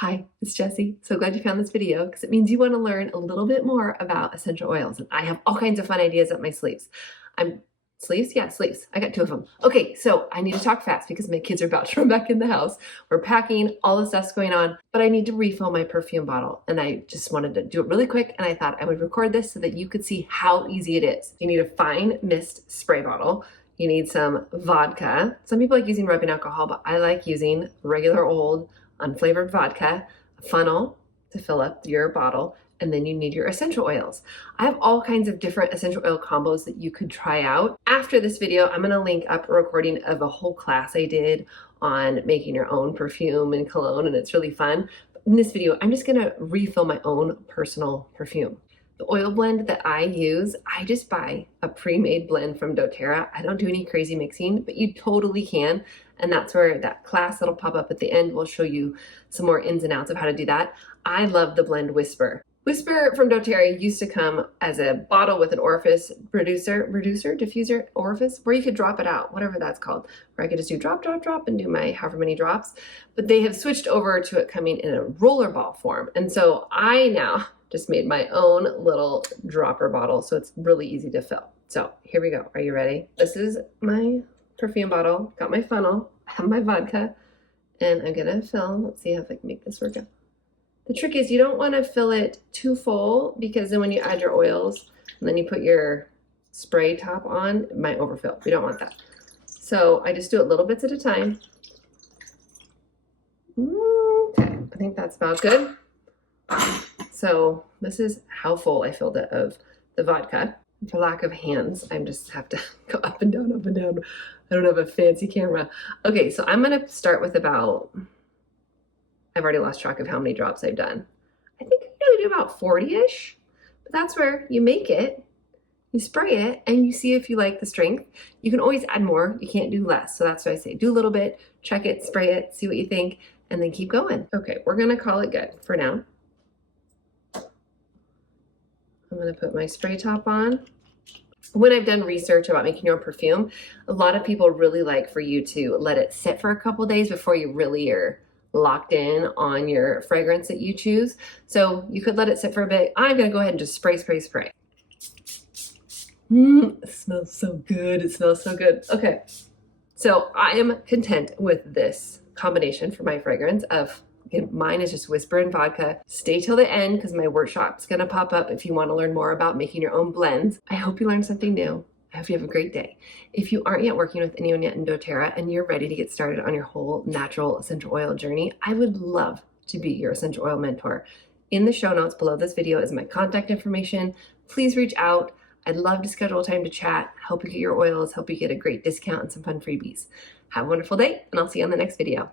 Hi, it's Jessie. So glad you found this video because it means you want to learn a little bit more about essential oils. And I have all kinds of fun ideas up my sleeves. Sleeves? Yeah, sleeves. I got two of them. Okay, so I need to talk fast because my kids are about to run back in the house. We're packing, all the stuff's going on, but I need to refill my perfume bottle. And I just wanted to do it really quick. And I thought I would record this so that you could see how easy it is. You need a fine mist spray bottle. You need some vodka. Some people like using rubbing alcohol, but I like using regular old unflavored vodka, a funnel to fill up your bottle, and then you need your essential oils. I have all kinds of different essential oil combos that you could try out. After this video, I'm gonna link up a recording of a whole class I did on making your own perfume and cologne, and it's really fun. In this video, I'm just gonna refill my own personal perfume. The oil blend that I use, I just buy a pre-made blend from doTERRA. I don't do any crazy mixing, but you totally can. And that's where that class that'll pop up at the end will show you some more ins and outs of how to do that. I love the blend Whisper. Whisper from doTERRA used to come as a bottle with an orifice diffuser orifice, where you could drop it out, whatever that's called, where I could just do drop, drop, drop and do my however many drops. But they have switched over to it coming in a rollerball form. And so I now just made my own little dropper bottle, so it's really easy to fill. So here we go. Are you ready? This is my perfume bottle. Got my funnel. I have my vodka, and I'm gonna fill. Let's see if I can make this work out. The trick is you don't want to fill it too full, because then when you add your oils and then you put your spray top on, it might overfill. We don't want that. So I just do it little bits at a time. Okay, I think that's about good. So this is how full I filled it of the vodka. For lack of hands, I just have to go up and down, up and down. I don't have a fancy camera. Okay, so I'm gonna start with about, I've already lost track of how many drops I've done. I think I'm gonna do about 40-ish, but that's where you make it, you spray it, and you see if you like the strength. You can always add more, you can't do less. So that's why I say do a little bit, check it, spray it, see what you think, and then keep going. Okay, we're gonna call it good for now. I'm gonna put my spray top on. When I've done research about making your own perfume, a lot of people really like for you to let it sit for a couple days before you really are locked in on your fragrance that you choose. So you could let it sit for a bit. I'm gonna go ahead and just spray, spray, spray. It smells so good, it smells so good. Okay, so I am content with this combination for my fragrance of, again, mine is just Whisper and vodka. Stay till the end because my workshop's gonna pop up if you wanna learn more about making your own blends. I hope you learned something new. I hope you have a great day. If you aren't yet working with anyone yet in doTERRA and you're ready to get started on your whole natural essential oil journey, I would love to be your essential oil mentor. In the show notes below this video is my contact information. Please reach out. I'd love to schedule time to chat, help you get your oils, help you get a great discount and some fun freebies. Have a wonderful day, and I'll see you on the next video.